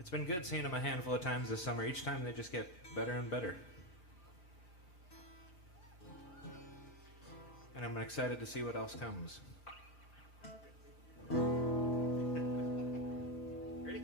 It's been good seeing them a handful of times this summer. Each time they just get better and better. And I'm excited to see what else comes. Ready?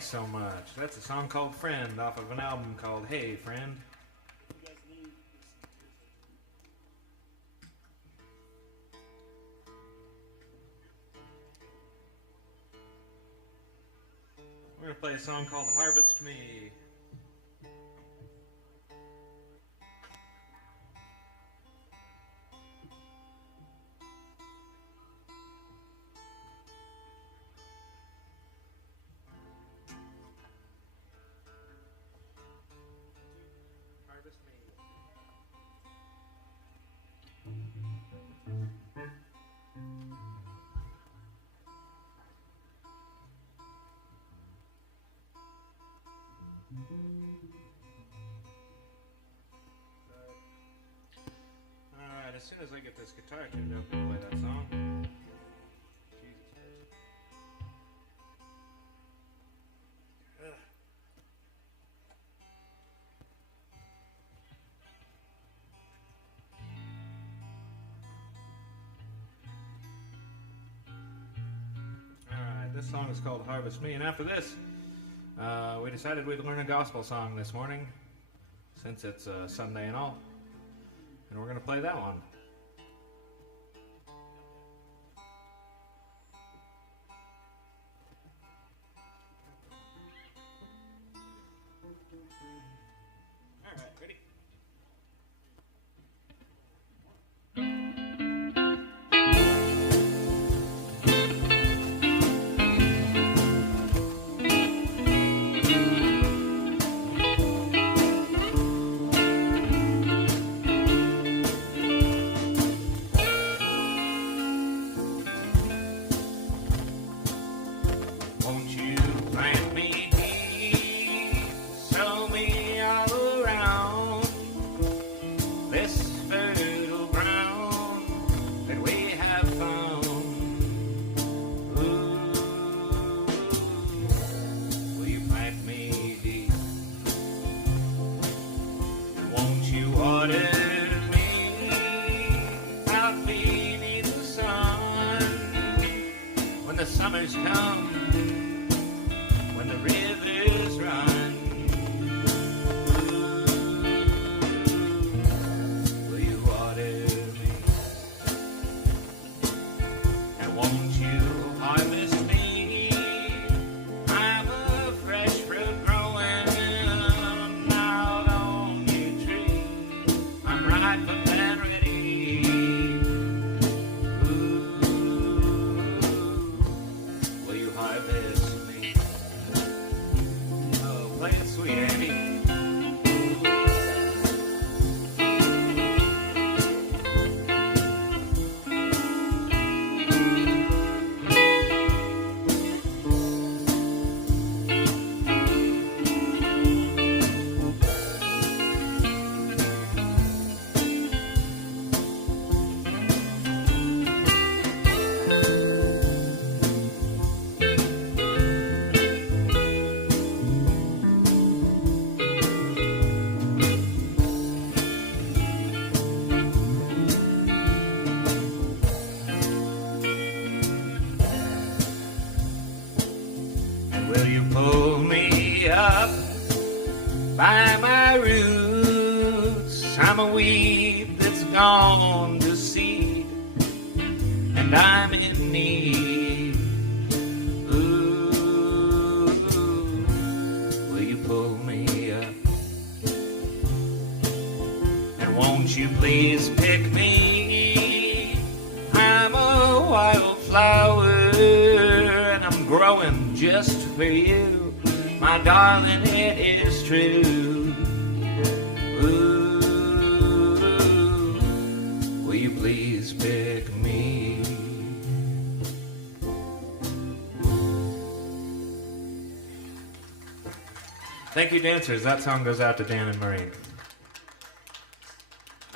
So much. That's a song called Friend off of an album called Hey Friend. We're going to play a song called Harvest Me. Alright, as soon as I get this guitar tuned up, I'll play that song. Jesus Christ. Alright, this song is called Harvest Me, and after this, we decided we'd learn a gospel song this morning, since it's Sunday and all. And we're going to play that one. All right, ready? summers come, when the rivers run, will you water me? And won't you harvest me? I'm a fresh fruit growing out on your tree. I'm ripe and ready. Will you harvest me? Oh, play it sweet, Andy. Will you pull me up by my roots? I'm a weed that's gone to seed, and I'm in need. Ooh, will you pull me up? And won't you please pick me? I'm a wildflower, and I'm growing just for you, my darling, it is true. Ooh, will you please pick me? Thank you, dancers. That song goes out to Dan and Maureen.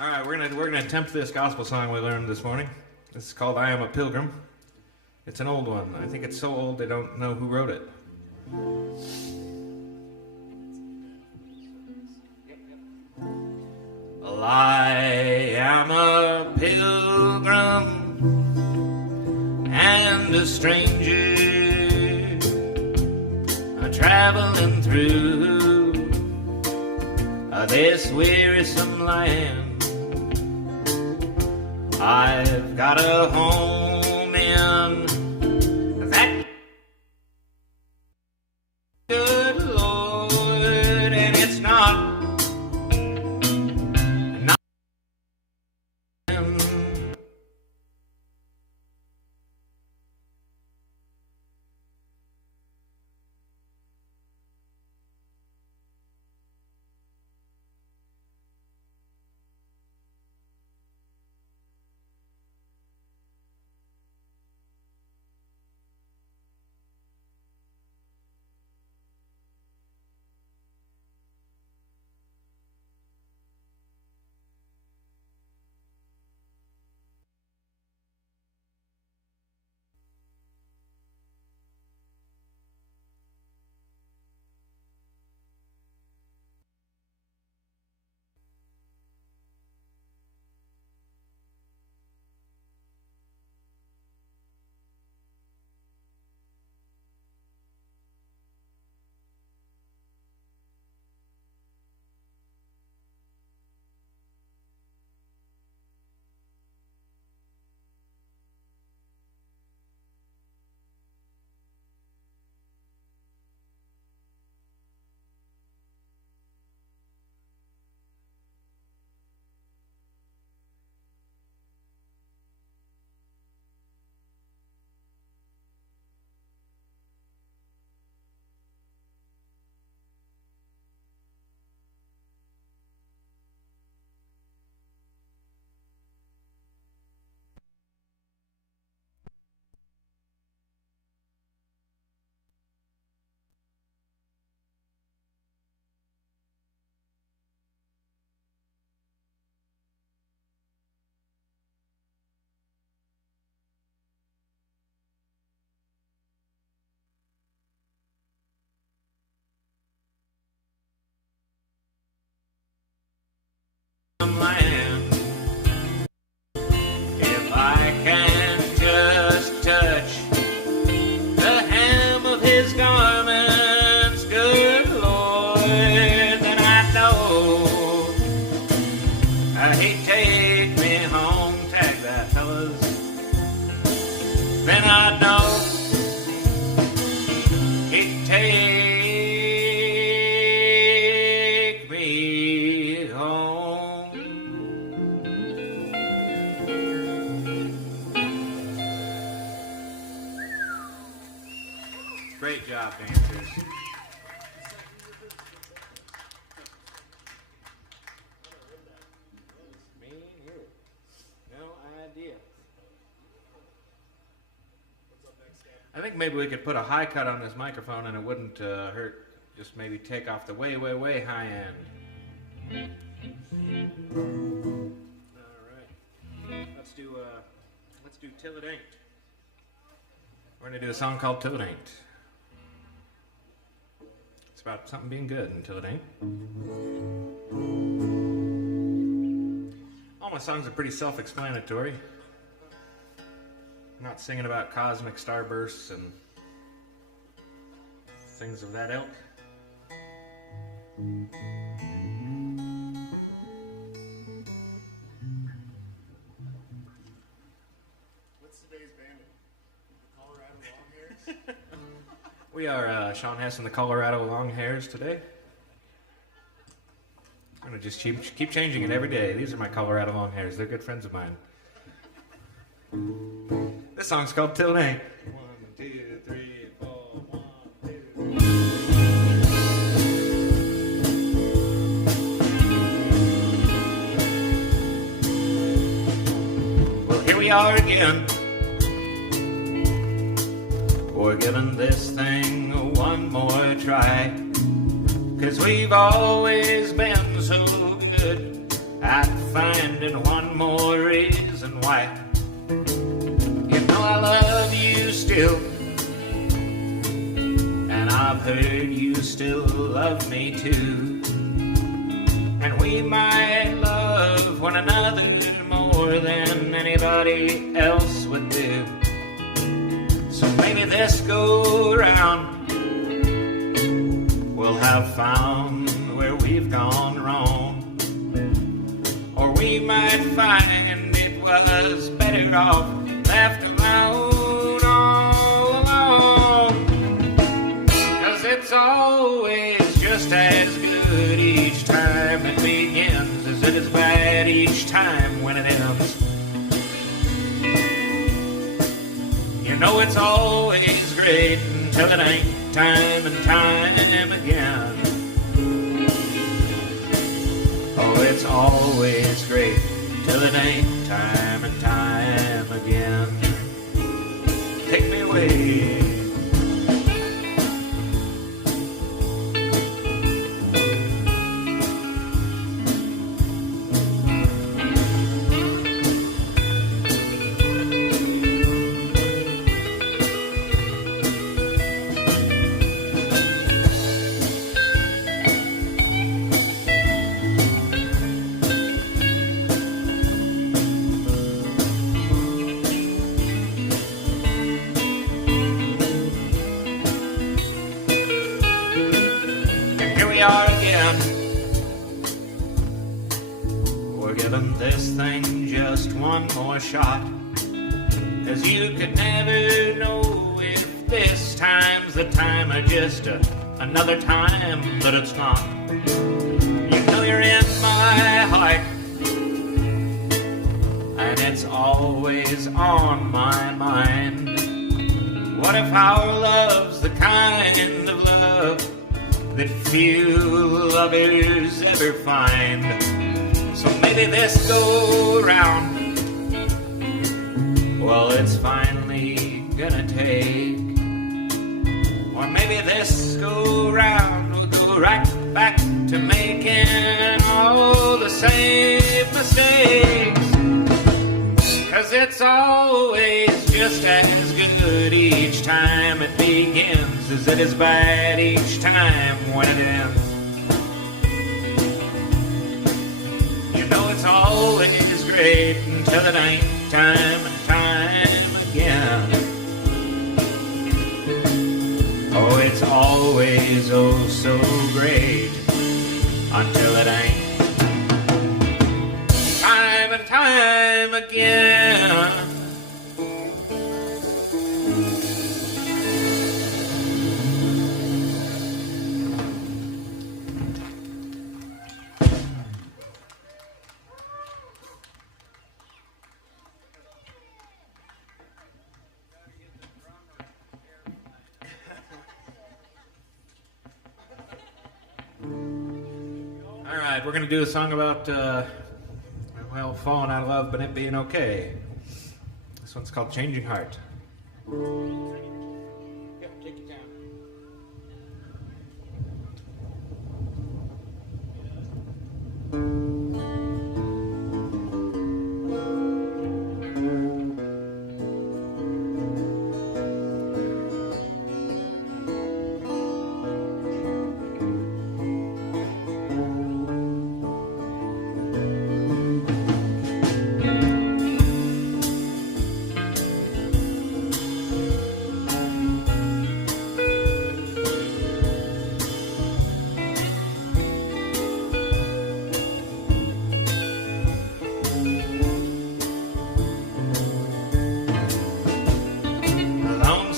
All right, we're gonna attempt this gospel song we learned this morning. This is called "I Am a Pilgrim." It's an old one. I think it's so old they don't know who wrote it. Well, I am a pilgrim and a stranger, traveling through this wearisome land. I've got a home in that good Lord, and it's not land. If I can just touch the think maybe we could put a high cut on this microphone and it wouldn't hurt. Just maybe take off the way, way, way high end. All right. Let's do Till It Ain't. We're gonna do a song called Till It Ain't. It's about something being good until it ain't. All my songs are pretty self-explanatory. I'm not singing about cosmic starbursts and things of that ilk. What's today's band? Colorado Longhairs? We are Shawn Hess and the Colorado Longhairs today. I'm going to just keep changing it every day. These are my Colorado Longhairs. They're good friends of mine. This song's called Till It Ain't. 1, 2, 3, 4, 1, 2. Well, here we are again. We're giving this thing one more try, 'cause we've always been so good at finding one more reason why. You know I love you still, and I've heard you still love me too, and we might love one another more than anybody else would do. So maybe this go round we'll have found where we've gone wrong, or we might find it was better off left alone all along. 'Cause it's always just as good each time it begins as it is bad each time when it ends. You know it's always great until it ain't, time and time again. Oh, it's always great till it ain't, time and time again. Take me away. Are again. We're giving this thing just one more shot, 'cause you could never know if this time's the time or just another time that it's not. You know you're in my heart, and it's always on my mind. What if our love's the kind of love that few lovers ever find? So maybe this go round, well, it's finally gonna take. Or maybe this go round will go right back to making all the same mistakes. 'Cause it's always just as good each time it begins as it is bad each time when it ends. You know it's always great until it ain't, time and time again. Oh, it's always oh so great until it ain't, time and time again. Alright, we're going to do a song about, well, falling out of love, but it being okay. This one's called Changing Heart.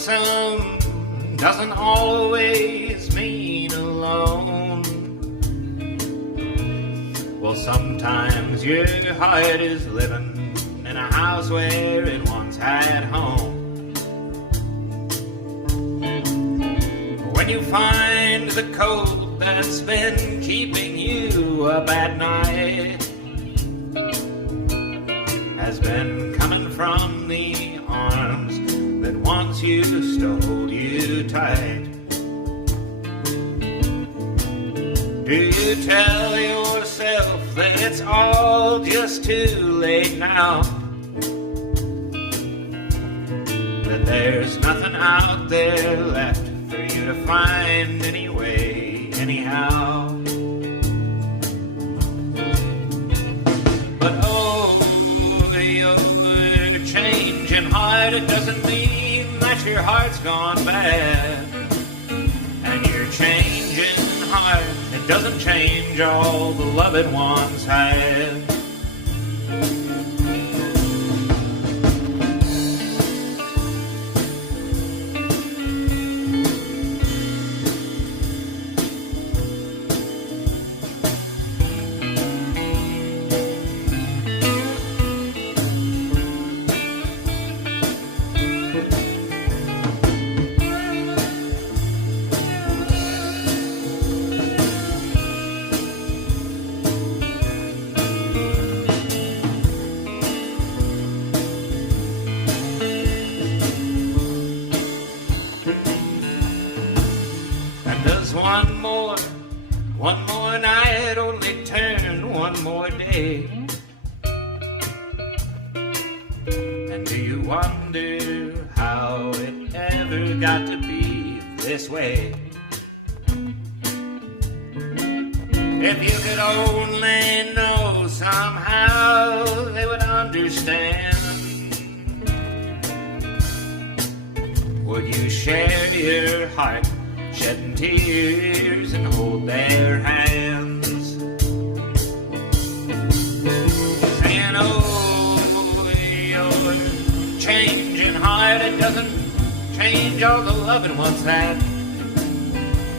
lonesome doesn't always mean alone. Well, sometimes your heart is living in a house where it once had home. When you find the cold that's been keeping you up at night has been coming from the arms that once used to hold you tight, do you tell yourself that it's all just too late now? That there's nothing out there left for you to find anyway, anyhow? But oh, your changing heart, it doesn't mean that your heart's gone bad. And your changing heart, it doesn't change all the love it once had. One more night only turn one more day. And do you wonder how it ever got to be this way? If you could only know, somehow they would understand. Would you share your heart, shedding tears, and hold their hands, saying, oh, your changing heart, it doesn't change all the love it once had.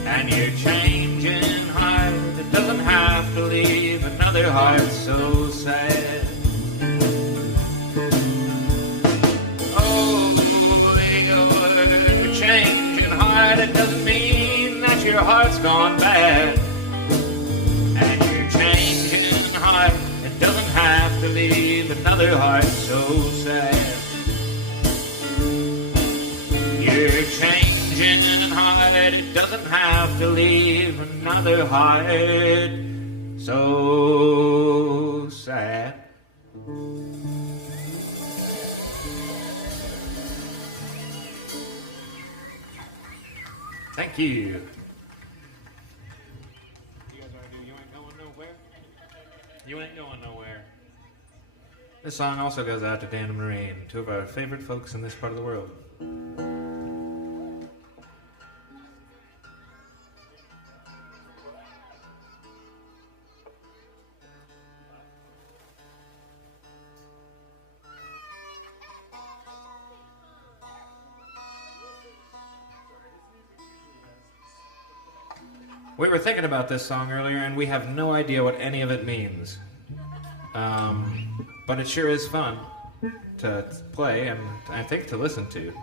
And your changing heart, it doesn't have to leave another heart so sad. Oh, your changing heart, it doesn't mean that your heart's gone bad. And your changing heart, it doesn't have to leave another heart so sad. Your changing heart, it doesn't have to leave another heart so sad. Thank you. You guys want to do You Ain't Going Nowhere? You Ain't Going Nowhere. This song also goes out to Dan and Maureen, two of our favorite folks in this part of the world. We were thinking about this song earlier, and we have no idea what any of it means. But it sure is fun to play, and I think to listen to.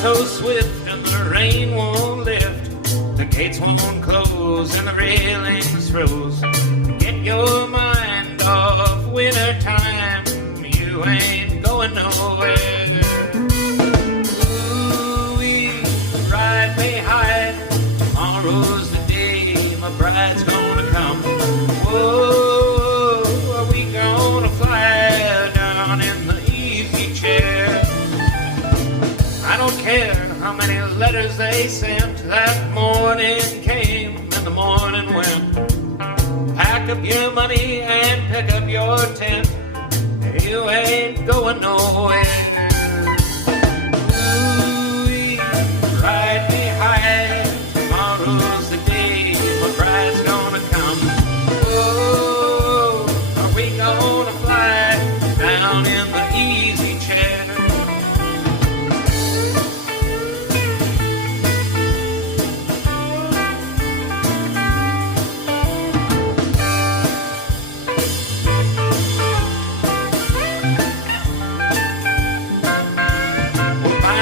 So swift and the rain won't lift, the gates won't close and the railings froze. Get your mind off winter time, you ain't going nowhere. Ooh-wee, ride me high, tomorrow's the day my bride's gonna come. Whoa, are we gonna fly down in the easy chair? I don't care how many letters they sent, that morning came and the morning went. pack up your money and pick up your tent. You ain't going nowhere. Ooh-wee, ride me high. Tomorrow's the day my bride's gonna come. Oh, are we gonna fly down in the easy chair?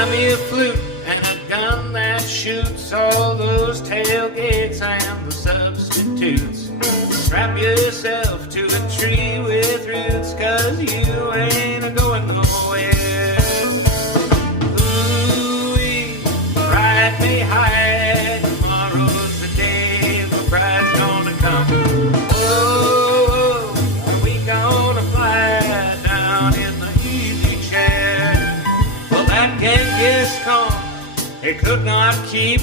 Me a flute and a gun that shoots all those tailgates and the substitutes. Strap yourself to a tree with roots, 'cause you ain't a-going nowhere. Ooh-wee, ride me high. Tomorrow's the day the bride's gonna come. Oh, are we gonna fly down in the easy chair? Well, that Genghis Khan, he could not keep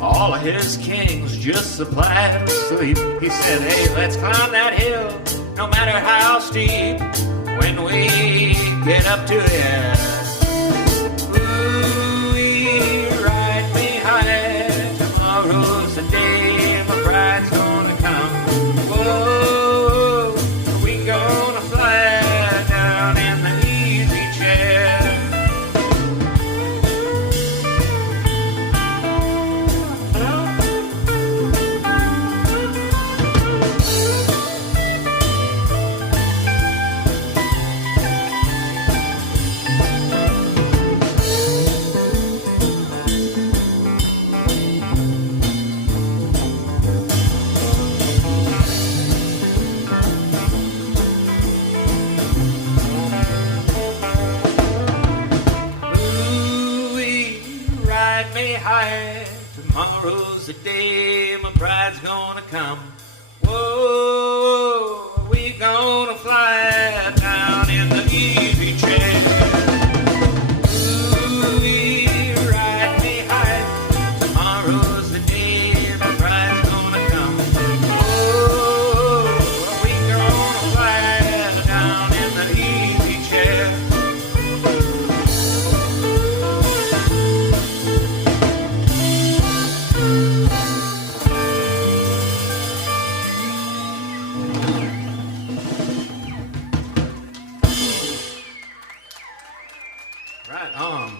all of his kings just supplied with sleep. He said, hey, let's climb that hill, no matter how steep, when we get up to it. Ooh-wee, ride me high. Tomorrow's the day my bride's gonna come. Whoa, are we gonna fly down in the easy chair? Tomorrow's the day my bride's gonna come. Whoa, are we gonna fly down in the easy chair? Ooh-wee, ride me high. Tomorrow's the day my bride's gonna come. Whoa, are we gonna fly down in the easy chair?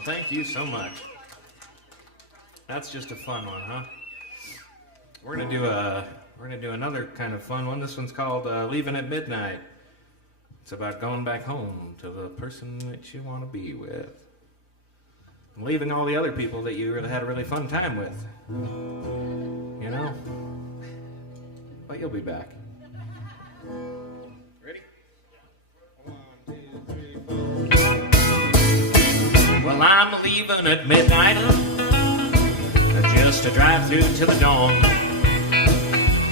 Thank you so much. That's just a fun one, huh? We're gonna do another kind of fun one. This one's called "Leaving at Midnight." It's about going back home to the person that you want to be with, and leaving all the other people that you really had a really fun time with. You know, but you'll be back. Ready? 1, 2, 3, 4. Well, I'm leaving at midnight, just to drive through till the dawn.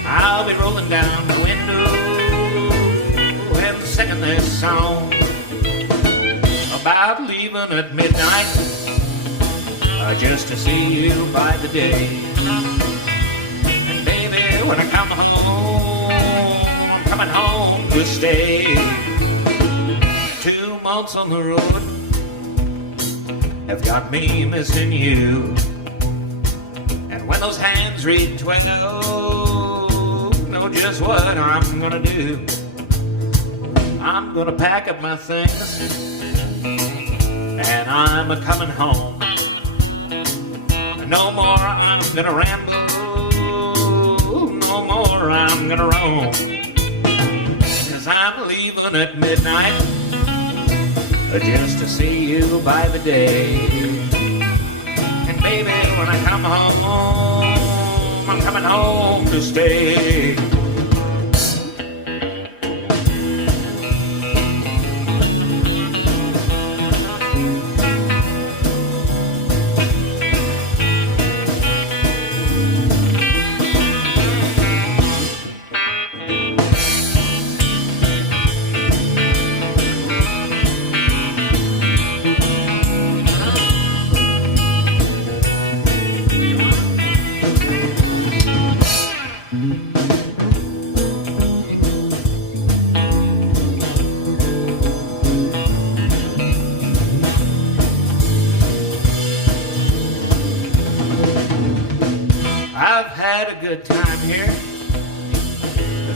I'll be rolling down the window and singing this song about leaving at midnight, just to see you by the day. And baby, when I come home, I'm coming home to stay. 2 months on the road have got me missing you. And when those hands read twinkle, know just what I'm gonna do. I'm gonna pack up my things and I'm a-coming home. No more I'm gonna ramble, no more I'm gonna roam. 'Cause I'm leaving at midnight, just to see you by the day. And baby, when I come home, I'm coming home to stay. had a good time here.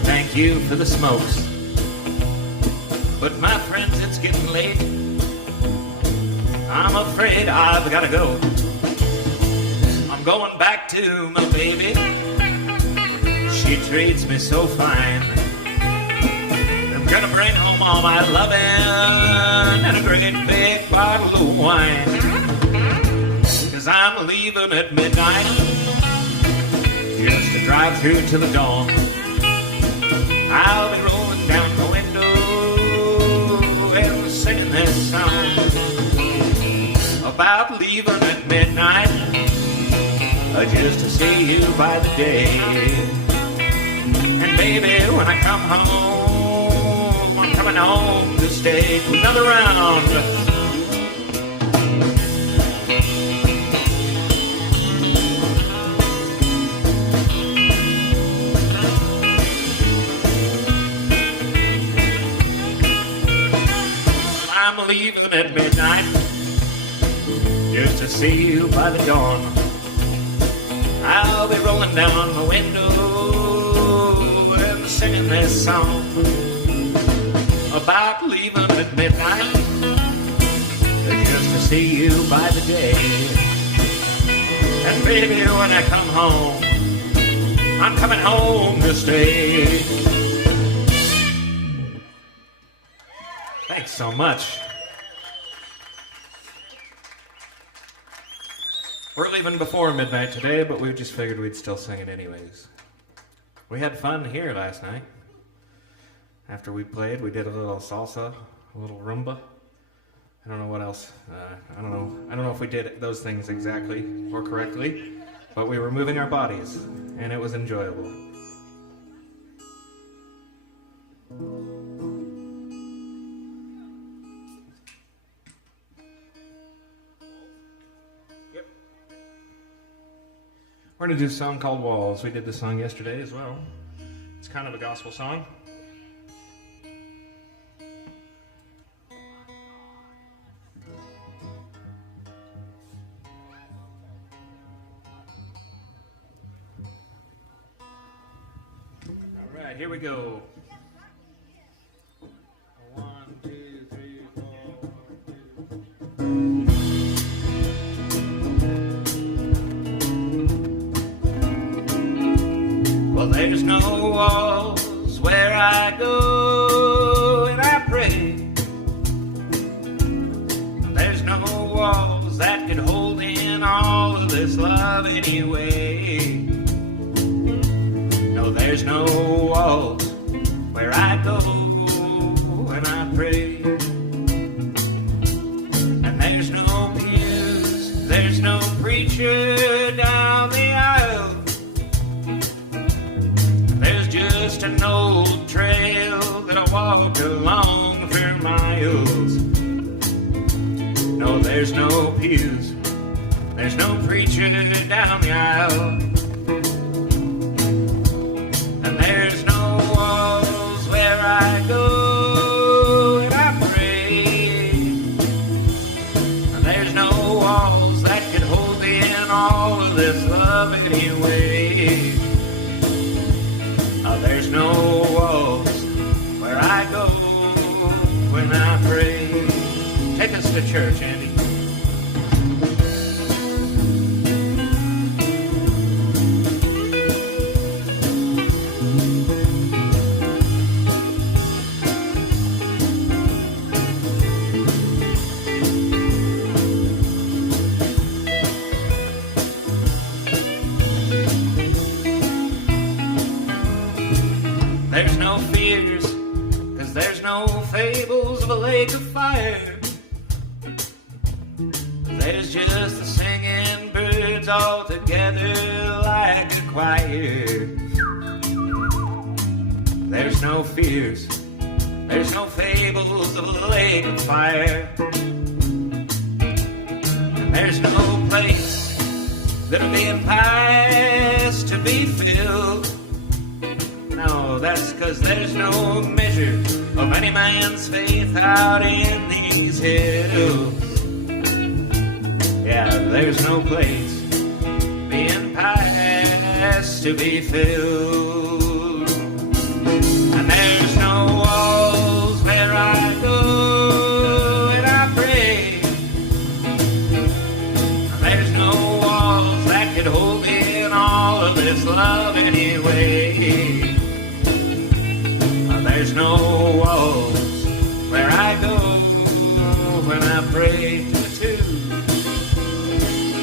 Thank you for the smokes. But my friends, it's getting late. I'm afraid I've got to go. I'm going back to my baby. She treats me so fine. I'm gonna bring home all my loving and a great big bottle of wine. 'Cause I'm leaving at midnight, just to drive through till the dawn. I'll be rolling down the window and singing this song about leaving at midnight, just to see you by the day. And baby, when I come home, I'm coming home to stay for another round. I'm leaving at midnight, just to see you by the dawn. I'll be rolling down the window and singing this song about leaving at midnight, just to see you by the day. And baby, when I come home, I'm coming home to stay. Thanks so much. We're leaving before midnight today, but we just figured we'd still sing it anyways. We had fun here last night. After we played, we did a little salsa, a little rumba. I don't know what else. I don't know if we did those things exactly or correctly, but we were moving our bodies, and it was enjoyable. We're going to do a song called Walls. We did this song yesterday as well. It's kind of a gospel song. All right, here we go. 1, 2, 3, 4, 1, 2. Well, there's no walls where I go and I pray. There's no walls that could hold in all of this love anyway. No, there's no walls where I go and I pray. And there's no pews, there's no preacher down the aisle. Just an old trail that I walked along for miles. No, there's no pews, there's no preacher down the aisle. And there's no walls where I go and I pray. And there's no walls that could hold in all of this love anyway. There's no walls where I go when I pray. Take us to church, Andy. There's no fears, 'cause there's no fables of a lake of fire. There's just the singing birds all together like a choir. There's no fears, there's no fables of a lake of fire. And there's no place that'll be in pies to be filled. No, that's 'cause there's no measure of any man's faith out in these hills. Yeah, there's no place being pies chest to be filled. And there's no walls where I go and I pray. And there's no walls that could hold in all of this love anyway. And there's no walls where I go when I pray too.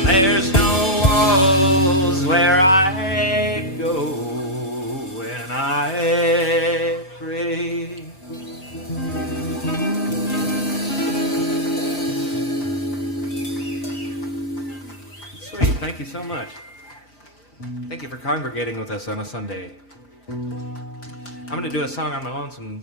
There's no walls where I go when I pray. Sweet, thank you so much. Thank you for congregating with us on a Sunday. I'm going to do a song on my lonesome,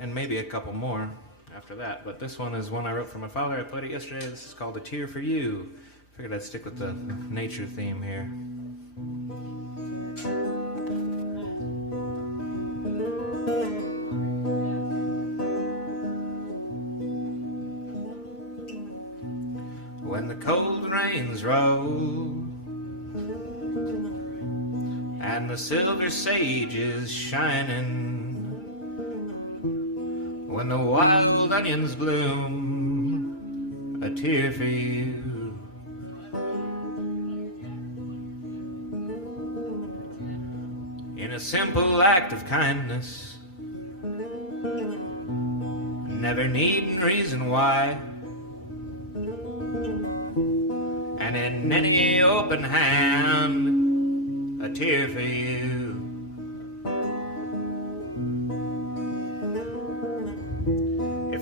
and maybe a couple more after that. But this one is one I wrote for my father. I played it yesterday. This is called A Tear for You. Figured I'd stick with the nature theme here. When the cold rains roll and the silver sage is shining, when the wild onions bloom, a tear for you. In a simple act of kindness, never needing reason why, and in any open hand, a tear for you.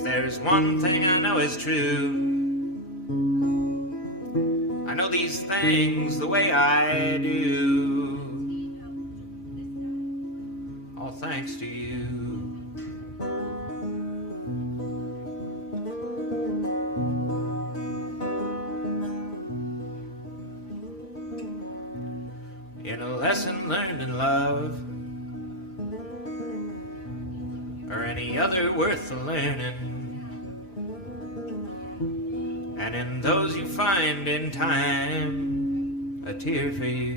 There's one thing I know is true. I know these things the way I do, all thanks to you. In a lesson learned in love, or any other worth the learning, and in those you find in time, a tear for you.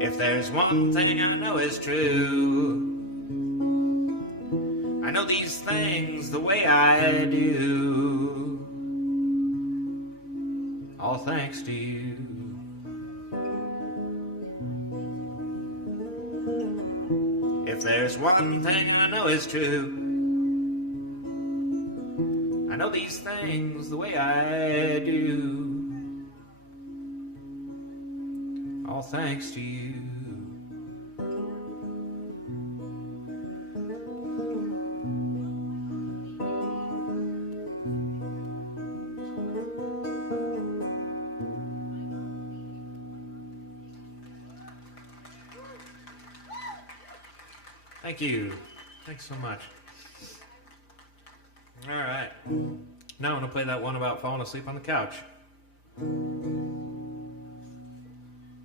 If there's one thing I know is true, I know these things the way I do, all thanks to you. If there's one thing I know is true, I know these things the way I do, all thanks to you. Thank you. Thanks so much. All right. Now I'm going to play that one about falling asleep on the couch.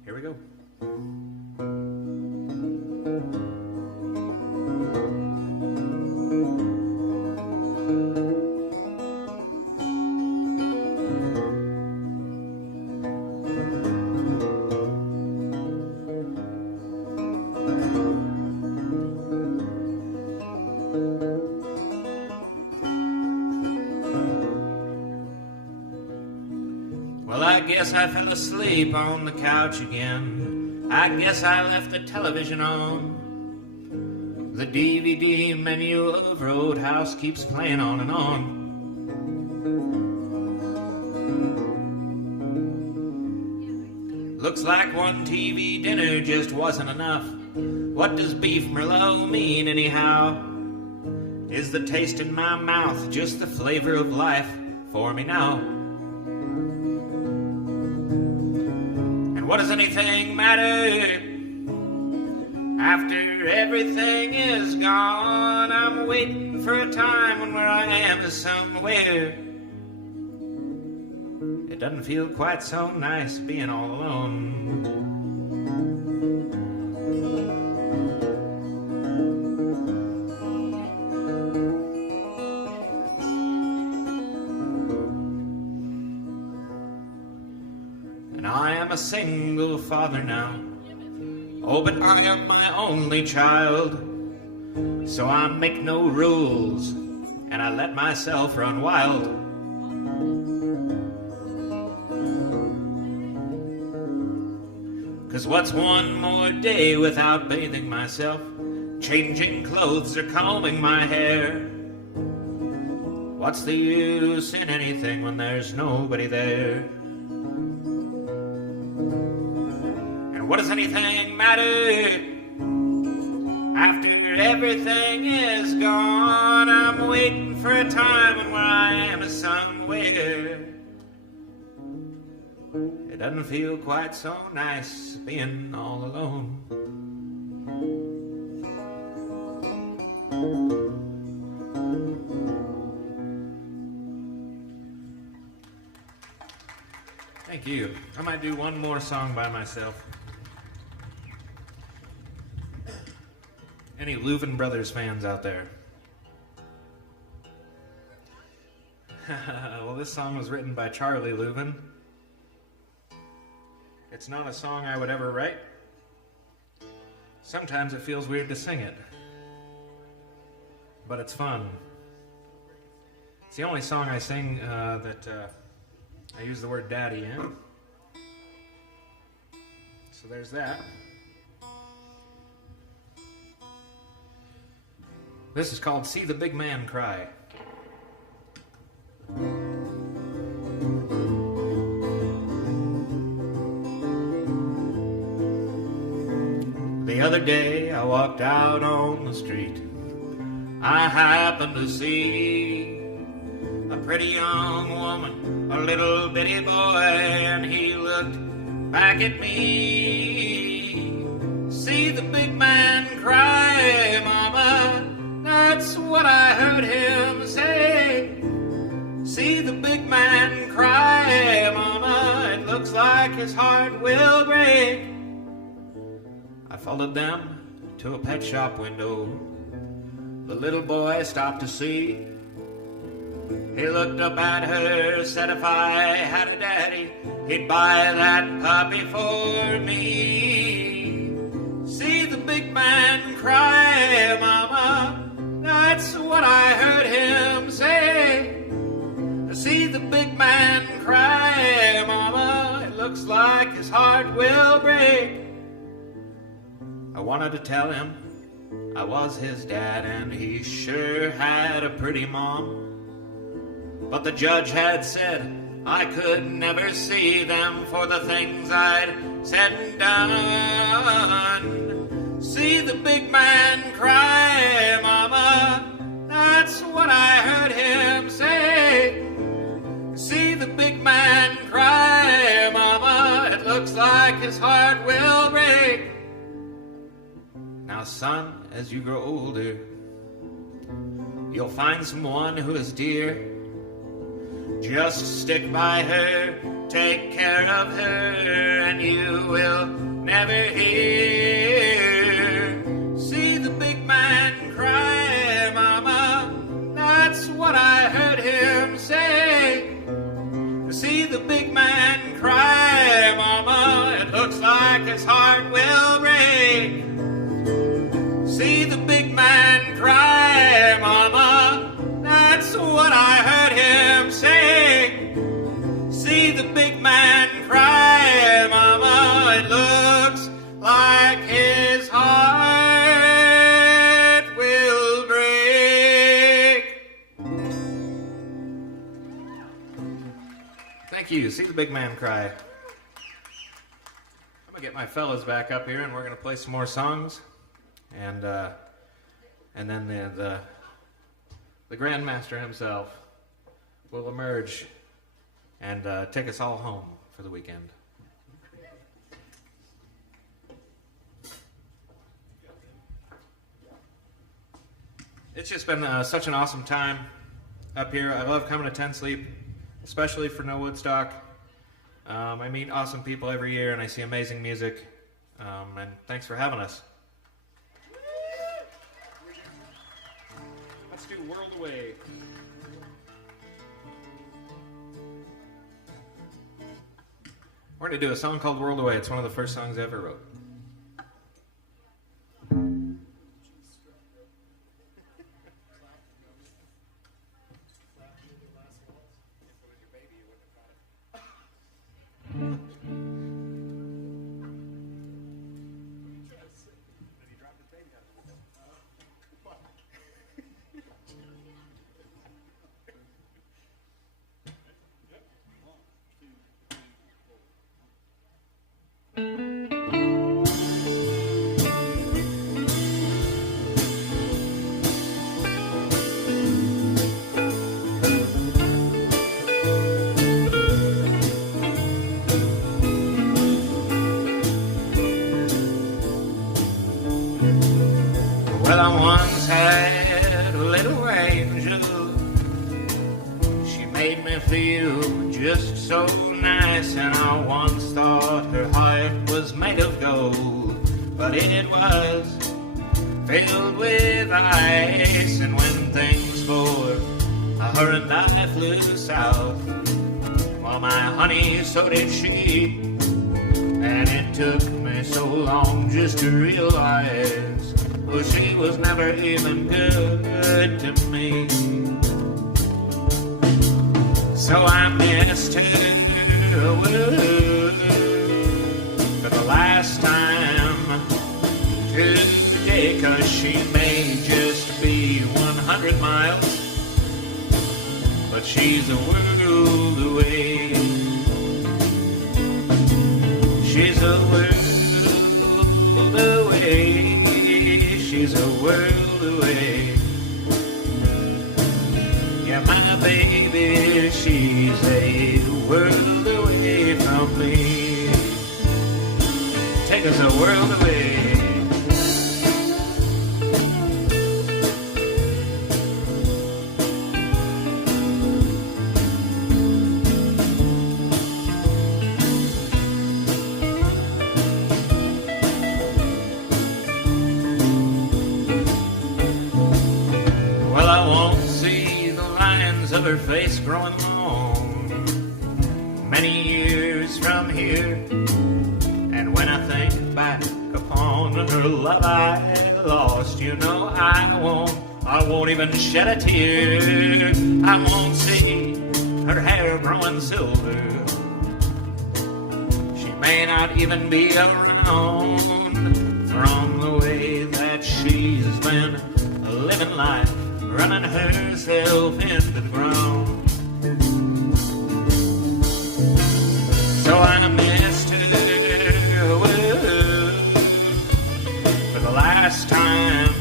Here we go. I guess I fell asleep on the couch again. I guess I left the television on. The DVD menu of Roadhouse keeps playing on and on. Looks like one TV dinner just wasn't enough. What does beef Merlot mean anyhow? Is the taste in my mouth just the flavor of life for me now? What does anything matter after everything is gone? I'm waiting for a time when where I am is somewhere. It doesn't feel quite so nice being all alone. single father now. Oh, but I am my only child, so I make no rules, and I let myself run wild. Cause what's one more day without bathing myself, changing clothes or combing my hair? What's the use in anything when there's nobody there? And what does anything matter after everything is gone? I'm waiting for a time where I am somewhere. It doesn't feel quite so nice being all alone. Thank you. I might do one more song by myself. Any Louvin Brothers fans out there? Well, this song was written by Charlie Louvin. It's not a song I would ever write. Sometimes it feels weird to sing it, but it's fun. It's the only song I sing that I use the word daddy in. So there's that. This is called See the Big Man Cry. The other day I walked out on the street. I happened to see a pretty young woman, a little bitty boy, and he looked back at me. See the big man cry, mama, that's what I heard him say. See the big man cry, mama, it looks like his heart will break. I followed them to a pet shop window. The little boy stopped to see. He looked up at her, said if I had a daddy, he'd buy that puppy for me. See the big man cry, mama, that's what I heard him say. See the big man cry, mama, it looks like his heart will break. I wanted to tell him I was his dad, and he sure had a pretty mom. But the judge had said I could never see them for the things I'd said and done. See the big man cry, mama, that's what I heard him say. See the big man cry, mama, it looks like his heart will break. Now, son, as you grow older, you'll find someone who is dear. Just stick by her, take care of her, and you will never hear. See the big man cry, mama, that's what I heard him say. See the big man cry, mama, it looks like his heart will break. See the big man cry, mama, that's what I heard him say. See the big man cry, mama, it looks like his heart will break. Thank you. See the big man cry. I'm gonna get my fellas back up here, and we're gonna play some more songs. And then the Grandmaster himself will emerge and take us all home for the weekend. It's just been such an awesome time up here. I love coming to 10 Sleep, especially for Nowoodstock. I meet awesome people every year, and I see amazing music. And thanks for having us. Let's do World Away. We're going to do a song called World Away. It's one of the first songs I ever wrote. Well, I once had a little angel. She made me feel just so nice, and I once thought her heart was made of gold, but it was filled with ice. And when things bore, her and I flew south. Well, my honey, so did she, and it took me so long just to realize, well, she was never even good to me. So I missed her for the last time today, 'cause she may just be 100 miles, but she's a world away. She's a world away. She's a world away. Yeah, my baby, she's a world away from me. Take us a world away. Of her face growing long, many years from here. And when I think back upon her love I lost, you know I won't even shed a tear. I won't see her hair growing silver. She may not even be around, from the way that she's been living life, running herself into the ground. So I missed her for the last time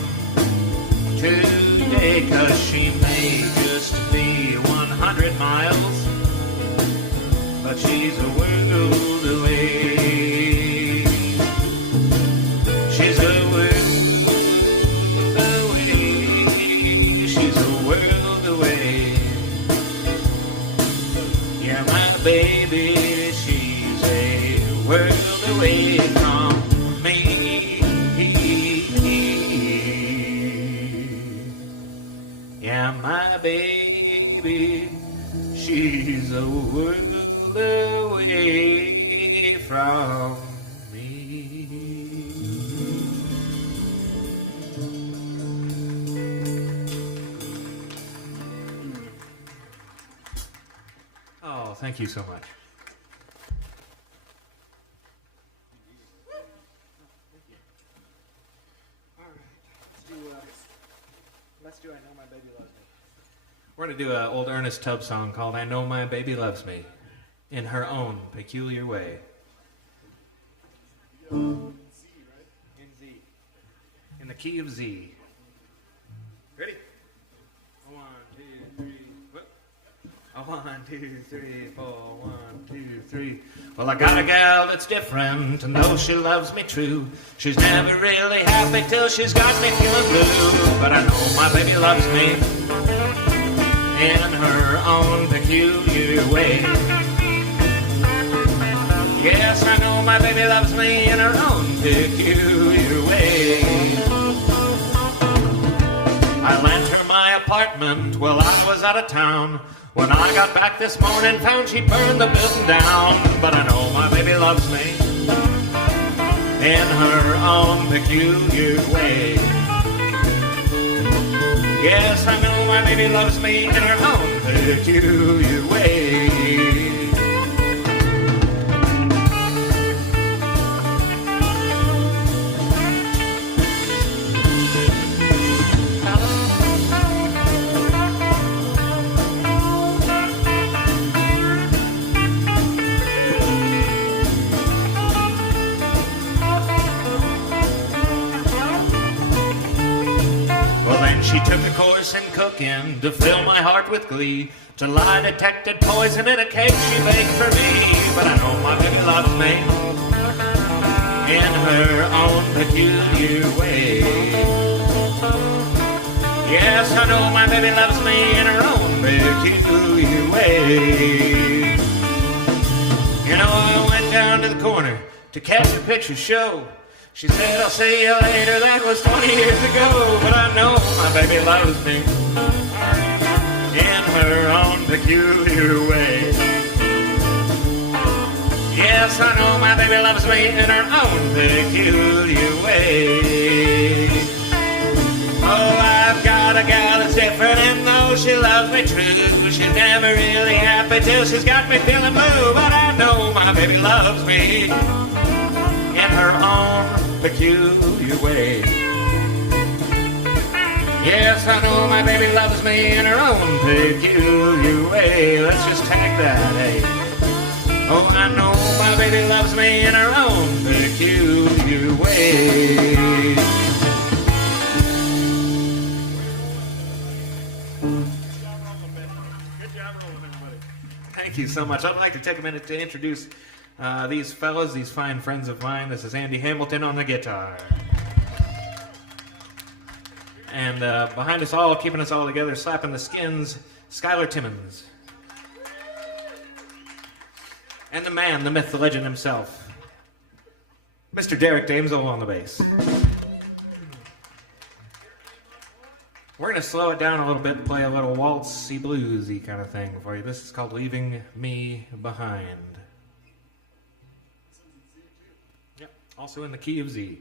today, 'cause she may just be 100 miles, but she's a world away. She's a world baby, she's a world away from me. Yeah, my baby, she's a world away from me. Oh, thank you so much. Let's do I Know My Baby Loves Me. We're going to do an old Ernest Tubb song called I Know My Baby Loves Me, in her own peculiar way. In Z, right? In Z. In the key of Z. Ready? 1, 2, 3. Whoop. 1, 2, 3, 4. 1, 2, 3. Well, I got a gal that's different, and though she loves me true, she's never really happy till she's got me feeling blue. But I know my baby loves me in her own peculiar way. Yes, I know my baby loves me in her own peculiar way. I lent her my apartment while I was out of town. When I got back this morning, found she burned the building down. But I know my baby loves me in her own peculiar way. Yes, I know my baby loves me in her own peculiar way. She took a course in cooking to fill my heart with glee, till I detected poison in a cake she baked for me. But I know my baby loves me in her own peculiar way. Yes, I know my baby loves me in her own peculiar way. You know, I went down to the corner to catch the picture show. She said, I'll see you later, that was 20 years ago. But I know my baby loves me in her own peculiar way. Yes, I know my baby loves me in her own peculiar way. Oh, I've got a gal that's different, and though she loves me true, she's never really happy till she's got me feeling blue. But I know my baby loves me in her own peculiar way. Yes, I know my baby loves me in her own peculiar way. Let's just tag that, eh? Oh, I know my baby loves me in her own peculiar way. Good job rolling, everybody. Thank you so much. I'd like to take a minute to introduce these fellas, these fine friends of mine. This is Andy Hamilton on the guitar. And behind us all, keeping us all together, slapping the skins, Skylar Timmons. And the man, the myth, the legend himself, Mr. Derek Damesel on the bass. We're going to slow it down a little bit and play a little waltzy bluesy kind of thing for you. This is called Leaving Me Behind. Yep, also in the key of Z.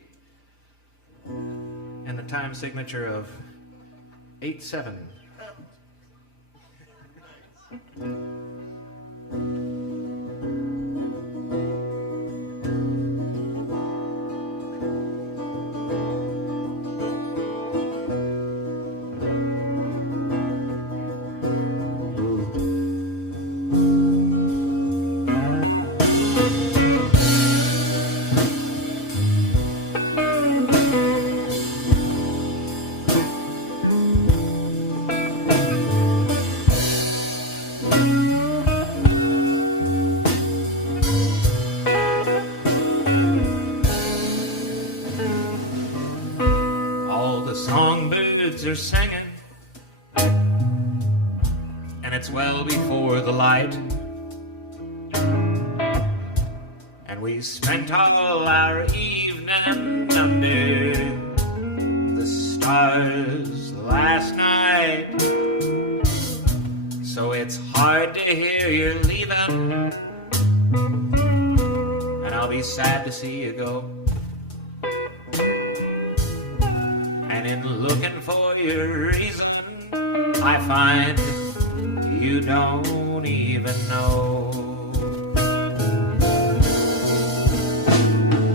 And the time signature of 8/7. Are singing, and it's well before the light, and we spent all our evening under the stars last night. So it's hard to hear you're leaving, and I'll be sad to see you go. And in looking for your reason, I find you don't even know.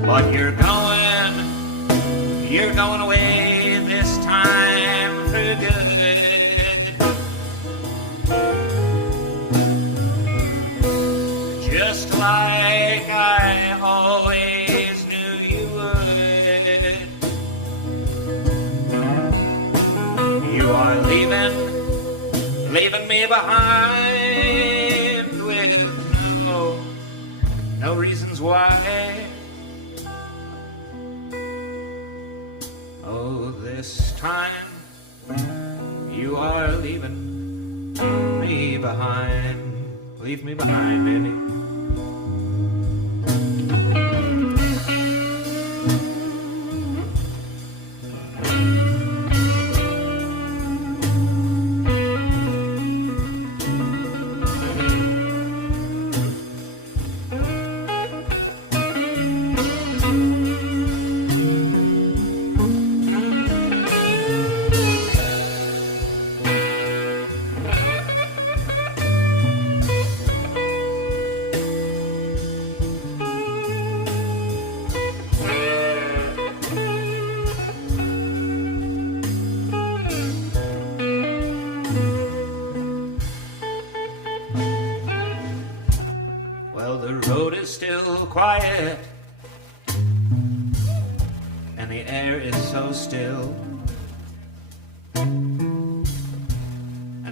But you're going away this time for good. Just like I always knew you would. You are leaving me behind with no reasons why. Oh, this time you are leaving me behind. Leave me behind, Andy. quiet, and the air is so still, and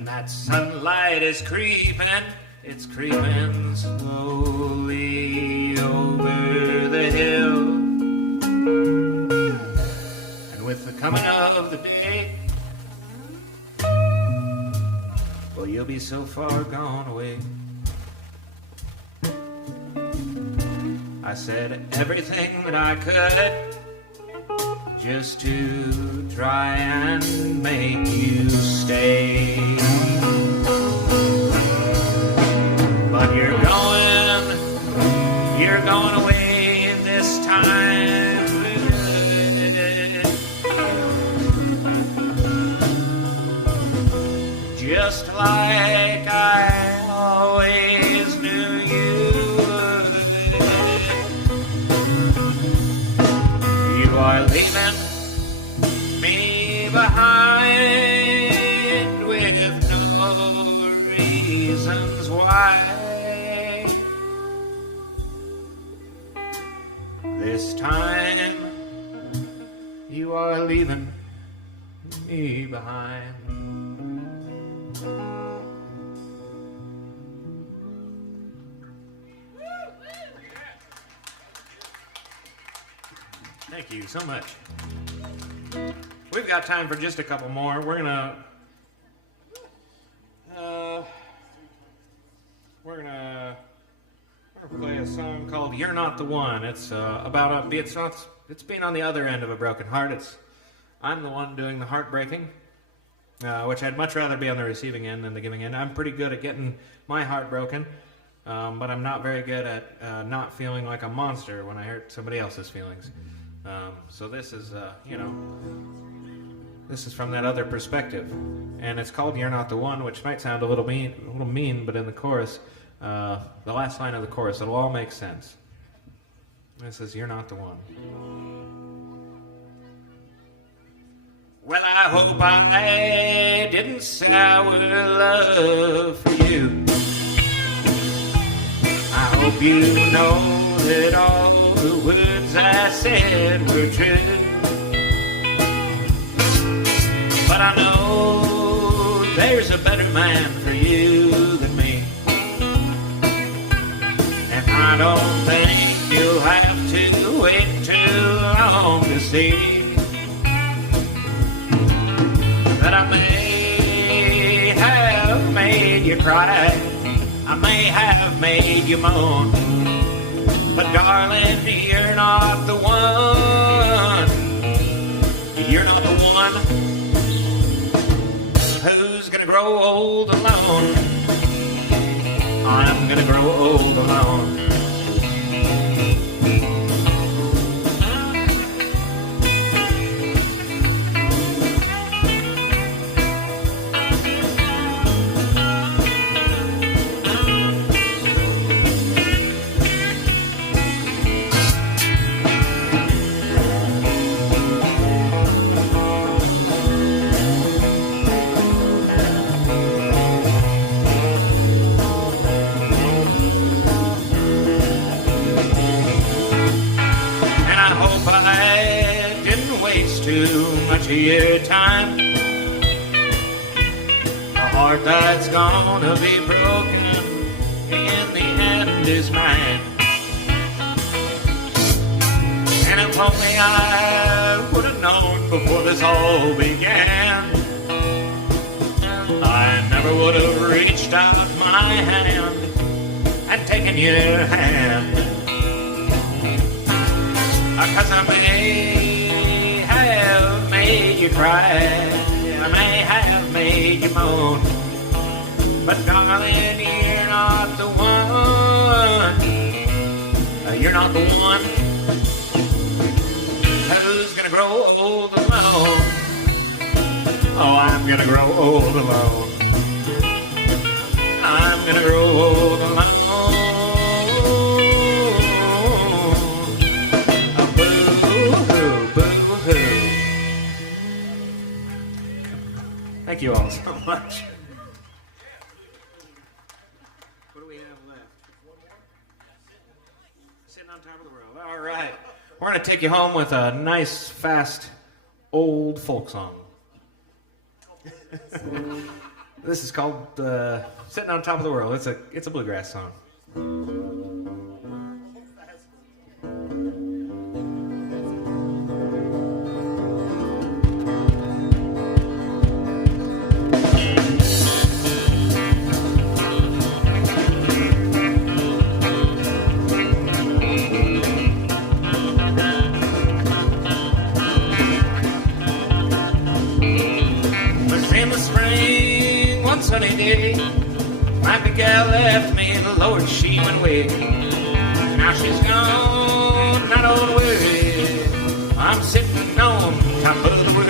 that sunlight is creeping, it's creeping slowly over the hill. And with the coming of the day, well, you'll be so far gone away. I said everything that I could just to try and make you stay. But you're going away this time. Just like I always knew you would. You are leaving me behind with no reasons why. This time you are leaving me behind. Thank you so much. We've got time for just a couple more. We're gonna play a song called "You're Not the One." It's about it's being on the other end of a broken heart. I'm the one doing the heartbreaking, which I'd much rather be on the receiving end than the giving end. I'm pretty good at getting my heart broken, but I'm not very good at not feeling like a monster when I hurt somebody else's feelings. So this is, this is from that other perspective, and it's called "You're Not the One," which might sound a little mean, but in the chorus, the last line of the chorus, it'll all make sense. This is "You're Not the One." Well, I hope I didn't sour love for you. I hope you know that all the words I said were true. But I know there's a better man for you than me, and I don't think you'll have to wait too long to see that I may have made you cry, I may have made you moan, but darling, you're not the one. You're not the one who's gonna grow old alone. I'm gonna grow old alone. Too much of your time. A heart that's gonna be broken in the end is mine. And if only I would have known before this all began, I never would have reached out my hand and taken your hand. 'Cause I may have made you cry, I may have made you moan, but darling, you're not the one. You're not the one who's gonna grow old alone. Oh, I'm gonna grow old alone. I'm gonna grow old alone. Thank you all so much. What do we have left? Sitting on We're going to take you home with a nice, fast, old folk song. This is called Sitting on Top of the World. It's a bluegrass song. Sunny day, my big gal left me, the Lord, she went away. Now she's gone, I don't worry. I'm sitting on top of the world.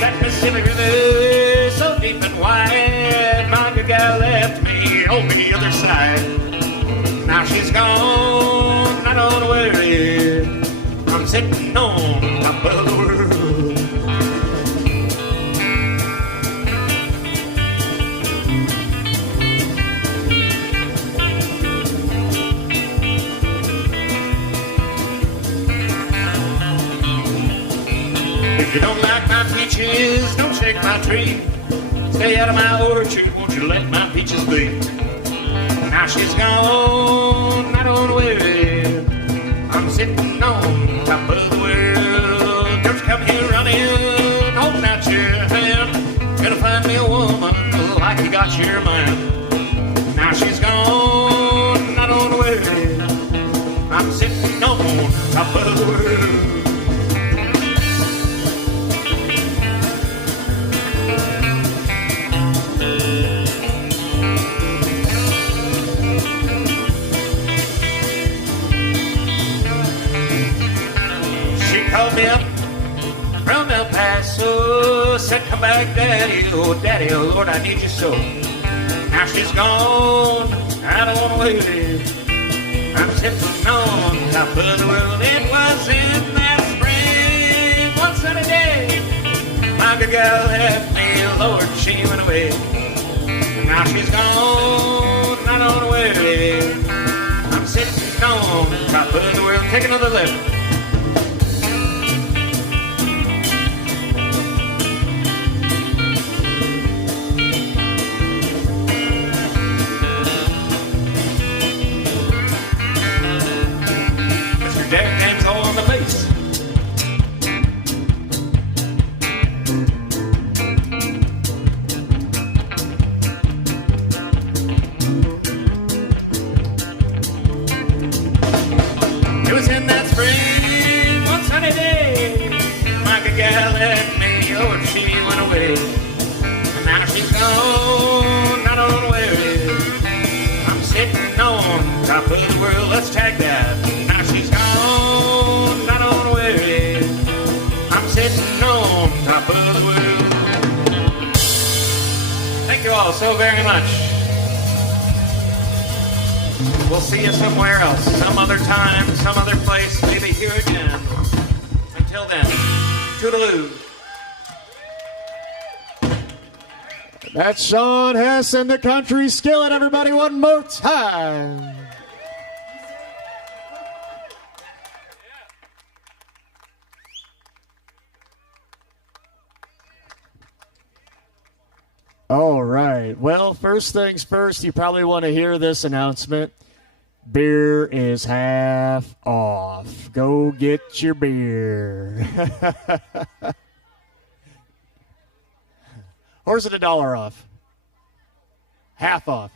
That Mississippi River, so deep and wide. My big gal left me over the other side. Now she's gone, I don't worry. I'm sitting on top of the world. If you don't like my peaches, don't shake my tree. Stay out of my orchard, won't you let my peaches be? Now she's gone, I don't worry. I'm sitting on top of the world. Girls come here running, holding out your hand. Gonna find me a woman like you got your man. Now she's gone, I don't worry. I'm sitting on top of the world. Called me up from El Paso, said, come back, daddy, oh Lord, I need you so. Now she's gone, I don't want to wait. I'm sitting on top of the world. It was in that spring, one sunny day. My good girl left me, Lord, she went away. Now she's gone, I don't want to wait. I'm sitting on top of the world. Take another lift. On the bass. It was in that spring, one sunny day. My good gal left me, oh, she went away. And now she's gone, I don't worry. I'm sitting on top of the world. Let's tag that. Now she's gone. Sitting on top of the world. Thank you all so very much. We'll see you somewhere else, some other time, some other place, maybe here again. Until then, toodaloo. That's Shawn Hess and the Country Skillet, everybody, one more time. All right. Well, first things first, you probably want to hear this announcement. Beer is half off. Go get your beer. Or is it $1 off? Half off.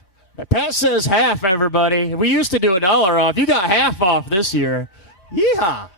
Pat says half, everybody. We used to do $1 off. You got half off this year. Yeehaw.